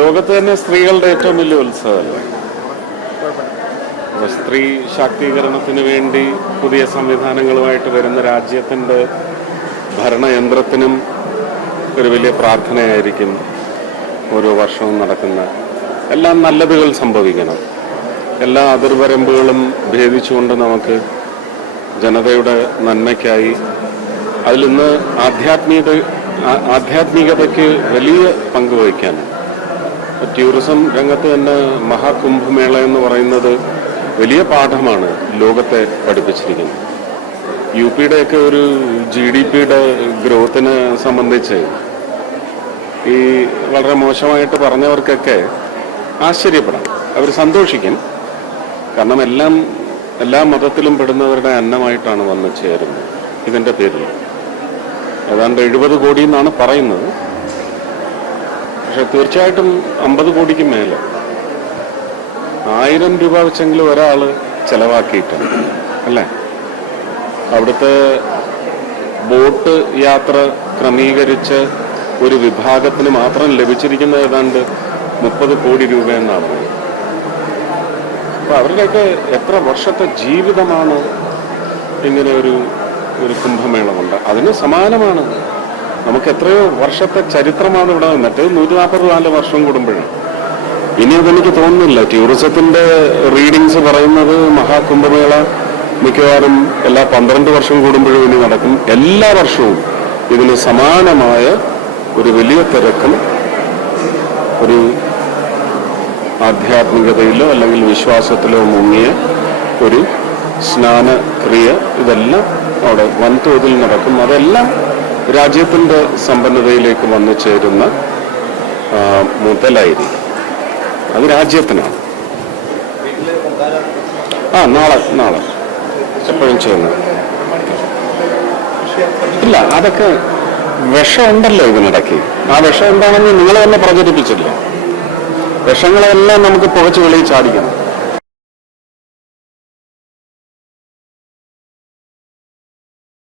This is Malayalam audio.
ലോകത്ത് തന്നെ സ്ത്രീകളുടെ ഏറ്റവും വലിയ ഉത്സവമല്ലേ. സ്ത്രീ ശാക്തീകരണത്തിന് വേണ്ടി പുതിയ സംവിധാനങ്ങളുമായിട്ട് വരുന്ന രാജ്യത്തിൻ്റെ ഭരണയന്ത്രത്തിനും ഒരു വലിയ പ്രാർത്ഥനയായിരിക്കും ഓരോ വർഷവും നടക്കുന്ന. എല്ലാം നല്ലതുകൾ സംഭവിക്കണം. എല്ലാ അതിർവരമ്പുകളും ഭേദിച്ചുകൊണ്ട് നമുക്ക് ജനതയുടെ നന്മയ്ക്കായി അതിലിന്ന് ആധ്യാത്മികതയ്ക്ക് വലിയ പങ്ക് വഹിക്കാനുണ്ട്. ടൂറിസം രംഗത്ത് തന്നെ മഹാകുംഭമേള എന്ന് പറയുന്നത് വലിയ പാഠമാണ് ലോകത്തെ പഠിപ്പിച്ചിരിക്കുന്നത്. UPയുടെയൊക്കെ ഒരു GDPയുടെ ഗ്രോത്തിനെ സംബന്ധിച്ച് ഈ വളരെ മോശമായിട്ട് പറഞ്ഞവർക്കൊക്കെ ആശ്ചര്യപ്പെടാം, അവർ സന്തോഷിക്കും. കാരണം എല്ലാ മതത്തിലും പെടുന്നവരുടെ അന്നമായിട്ടാണ് വന്ന് ചേരുന്നത്. ഇതിൻ്റെ പേരിൽ ഏതാണ്ട് 70 കോടി എന്നാണ് പറയുന്നത്. പക്ഷെ തീർച്ചയായിട്ടും 50 കോടിക്ക് മേലെ 1000 രൂപ വെച്ചെങ്കിലും ഒരാൾ ചെലവാക്കിയിട്ടുണ്ട് അല്ലേ. അവിടുത്തെ ബോട്ട് യാത്ര ക്രമീകരിച്ച് ഒരു വിഭാഗത്തിന് മാത്രം ലഭിച്ചിരിക്കുന്ന ഏതാണ്ട് 30 കോടി രൂപ എന്നാണ്. അപ്പൊ അവരുടെയൊക്കെ എത്ര വർഷത്തെ ജീവിതമാണ് ഇങ്ങനെ ഒരു കുംഭമേള കൊണ്ട്. അതിന് സമാനമാണ്. നമുക്ക് എത്രയോ വർഷത്തെ ചരിത്രമാണ് ഇവിടെ. മറ്റേത് 144 വർഷം കൂടുമ്പോഴാണ്. ഇനി അതെനിക്ക് തോന്നുന്നില്ല. ടൂറിസത്തിന്റെ റീഡിങ്സ് പറയുന്നത് മഹാകുംഭമേള മിക്കവാറും എല്ലാ 12 വർഷം കൂടുമ്പോഴും ഇനി നടക്കും. എല്ലാ വർഷവും ഇതിന് സമാനമായ ഒരു വലിയ തിരക്കും ഒരു ആധ്യാത്മികതയിലോ അല്ലെങ്കിൽ വിശ്വാസത്തിലോ മുങ്ങിയ ഒരു സ്നാനക്രിയ ഇതെല്ലാം അവിടെ വൻതോതിൽ നടക്കും. അതെല്ലാം രാജ്യത്തിൻ്റെ സമ്പന്നതയിലേക്ക് വന്നു ചേരുന്ന മുതലായിരിക്കും. അത് രാജ്യത്തിനാണ്. നാളെ എപ്പോഴും ചെയ്യുന്നത് ഇല്ല. അതൊക്കെ വിഷമുണ്ടല്ലോ ഇതിനിടയ്ക്ക്. ആ വിഷം എന്താണെന്ന് നിങ്ങൾ തന്നെ പ്രചരിപ്പിച്ചില്ല. വിഷങ്ങളെല്ലാം നമുക്ക് പുകച്ച് വെളിയിൽ ചാടിക്കണം.